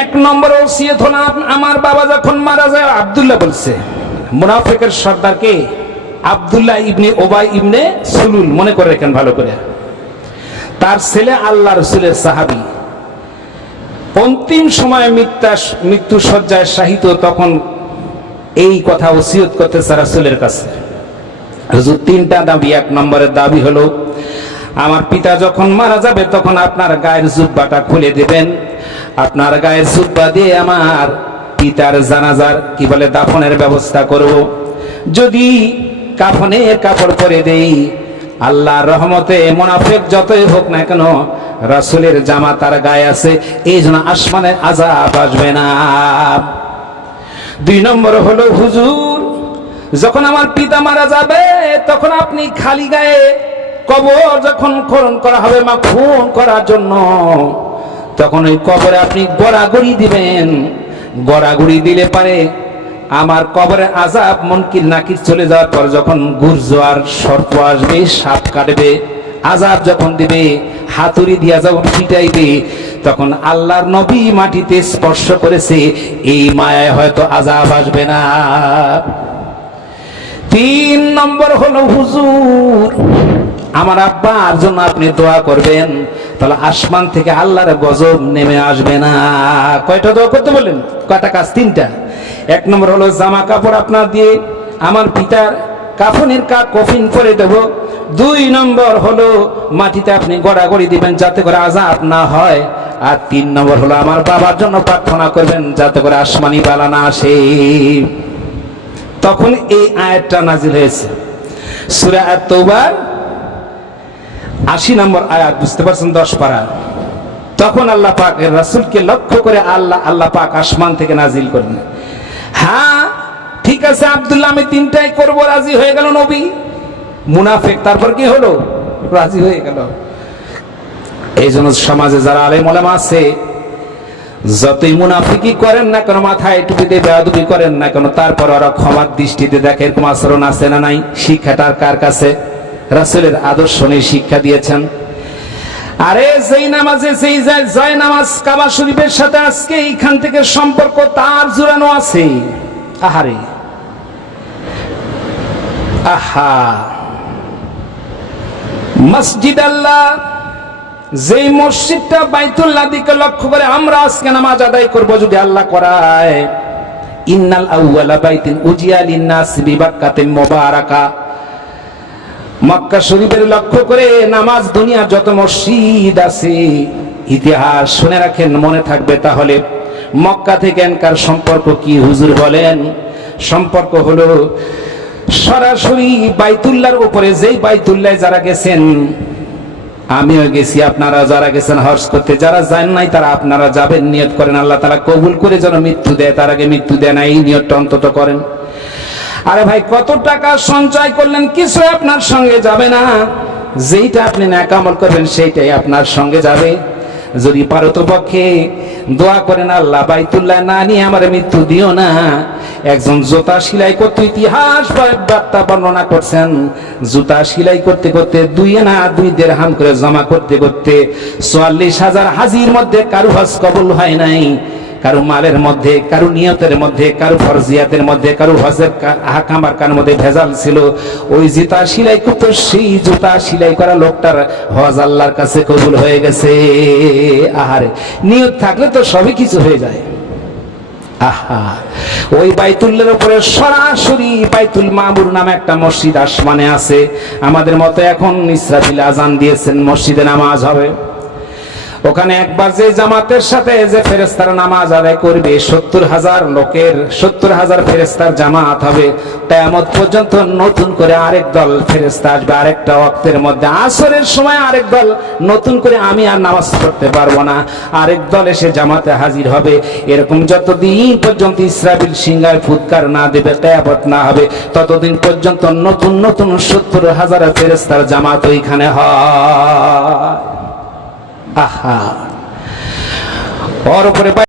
এক নম্বর ওসিয়ত হলো, আমার বাবা যখন মারা যায়, আব্দুল্লাহ বলছে, মুনাফিকের সর্দার কে? আব্দুল্লাহ ইবনে ওবাই ইবনে সুলুল, মনে করে রাখেন ভালো করে। তার ছেলে আল্লাহ রাসূলের সাহাবী, অন্তিম সময়ে মৃত্যু শয্যায় শায়িত, তখন এই কথা ওসিয়ত করতেছে রাসূলের কাছে। হুজুর তিনটা দাবি। এক নম্বরের দাবি হলো, আমার পিতা যখন মারা যাবে তখন আপনার গায়ের জুব্বাটা খুলে দিবেন, আপনার গায়ের জুব্বা দিয়ে আমার পিতার জানাজার কি বলে দাফনের ব্যবস্থা করব। যদি কাফনের কাপড় পরে দেই, আল্লাহর রহমতে মুনাফিক যতই হোক না কেন, রাসূলের জামা তার গায়ে আছে, এই জন্য আসমানের আযাব আসবে না। দুই নম্বর হলো, হুজুর যখন আমার পিতা মারা যাবে তখন আপনি খালি গায়ে কবর যখন খনন করা হবে মাফুন করার জন্য, তখন ওই কবরে আপনি গড়াগড়ি দিবেন। গড়াগড়ি দিলে পারে আমার কবরে আযাব মুনকির নাকির চলে যাওয়ার পর যখন ঘূর্ণিঝড় সর্প আসবে, সাপ কাটবে, আযাব যখন দিবে, হাতুড়ি দিয়া যখন পিটাইবে, তখন আল্লাহর নবী মাটিতে স্পর্শ করেছে, এই মায়ায় হয়তো আযাব আসবে না। তিন নম্বর হলো, হুজুর আমার আব্বার জন্য আপনি দোয়া করবেন, তাহলে আসমান থেকে আল্লাহর গজব নেমে আসবে না। কয়টা দোয়া করতে বললেন? কয়টা কাজ? তিনটা। এক নম্বর হলো, জামা কাপড় আপনার দিয়ে আমার পিতার কাফনের কফিন করে দেব। দুই নম্বর হলো, মাটিতে আপনি গড়াগড়ি দিবেন যাতে করে আযাব না হয়। আর তিন নম্বর হলো, আমার বাবার জন্য প্রার্থনা করবেন যাতে করে আসমানি বালা না আসে। তখন এই আয়াতটা নাজিল হয়েছে, সূরা আত-তাওবার ৮০ নম্বর আয়াত, বুঝতে পারছেন? 10 পারা। তখন আল্লাহ পাক রাসূলকে লক্ষ্য করে আল্লাহ পাক আসমান থেকে নাজিল করলেন, হ্যাঁ ঠিক আছে আব্দুল্লাহ, আমি তিনটাই করব। রাজি হয়ে গেল নবী। মুনাফিক তারপর কি হলো? রাজি হয়ে গেল। এই জন্য সমাজে যারা আলেম ওলামা আছে, যতই মুনাফিকি করেন না কেন, মাথায় টুপিতে বেয়াদবি করেন না কেন, তারপর ওরা ক্ষমার দৃষ্টিতে দেখে। এরকম আচরণ আছে না নাই? শিক্ষাটার কার কাছে? রাসূলের আদর্শ নিয়ে শিক্ষা দিয়েছেন। আরে যেই নামাজে সেই জয় নামাজ কাবা শরীফের সাথে আজকে এইখান থেকে সম্পর্ক তার জুড়ানো আছে। আহারে আহা, মসজিদ আল্লাহ, যেই মসজিদটা বাইতুল্লাহ দিকে লক্ষ্য করে আমরা আজকে নামাজ আদায় করব, যদি আল্লাহ করায়, ইন্নাল আউয়ালা বাইতিন উজিয়া লিন-নাস বিবাক্কাতিন মুবারাকা, মক্কা শরীফের লক্ষ্য করে নামাজ, দুনিয়ার যত মসজিদ আছে, ইতিহাস শুনে রাখেন, মনে থাকবে তাহলে। মক্কা থেকে এনকার সম্পর্ক কি হুজুর বলেন? সম্পর্ক হলো সরাসরি বাইতুল্লাহর উপরে। যেই বাইতুল্লাহ যারা গেছেন, আমিও গেছি, আপনারা যারা গেছেন হজ করতে, যারা যান নাই তারা আপনারা যাবেন, নিয়ত করেন আল্লাহ তাআলা কবুল করে যেন মৃত্যু দেয়, তার আগে মৃত্যু দেয় না, এই নিয়তটা অন্তত করেন। আরে ভাই, কত টাকা সঞ্চয় করলেন, কিছু আপনার সঙ্গে যাবে না। যেইটা আপনি নেক আমল করবেন সেইটাই আপনার সঙ্গে যাবে। যদি পারো তো পক্ষে দোয়া করেন, আল্লাহ বাইতুল্লাহ না নিয়ে আমার মৃত্যু দিও না। একজন জুতা সেলাই করতে, ইতিহাস বার্তা বর্ণনা করছেন, জুতা সেলাই করতে করতে 2 দিরহাম করে জমা করতে করতে 44,000 হাজির মধ্যে কারো হজ কবুল হয় নাই। কারো মালের মধ্যে, কারো নিয়তের মধ্যে, কারো ফরজিয়াতের মধ্যে, কারো হজের আহকাম আরকানের মধ্যে ভেজাল ছিল। ওই জুতা সেলাই করতে, সেই জুতা সেলাই করা লোকটার হজ আল্লাহর কাছে কবুল হয়ে গেছে। আহারে, নিয়ত থাকলে তো সবই কিছু হয়ে যায়। আহা, ওই বাইতুল্লাহর উপরে সরাসরি বাইতুল মামুর নামে একটা মসজিদ আসমানে আছে। আমাদের মতো এখন ইসরাফিল আজান দিয়েছেন, মসজিদে নামাজ হবে। ওখানে একবার যে জামাতের সাথে যে ফেরেশতারা নামাজ আদায় করবে, 70,000 লোকের 70,000 ফেরেশতার জামাত হবে। কিয়ামত পর্যন্ত নতুন করে আরেক দল ফেরেশতা আসবে, আরেকটা ওয়াক্তের মধ্যে আসরের সময় আরেক দল নতুন করে, আমি আর নামাজ পড়তে পারবো না, আরেক দল এসে জামাতে হাজির হবে। এরকম যতদিন পর্যন্ত ইসরাফিল সিংহায় ফুৎকার না দেবে, কিয়ামত না হবে, ততদিন পর্যন্ত নতুন নতুন 70,000 ফেরেশতার জামাত ওইখানে হয়। আহা, ওর উপরে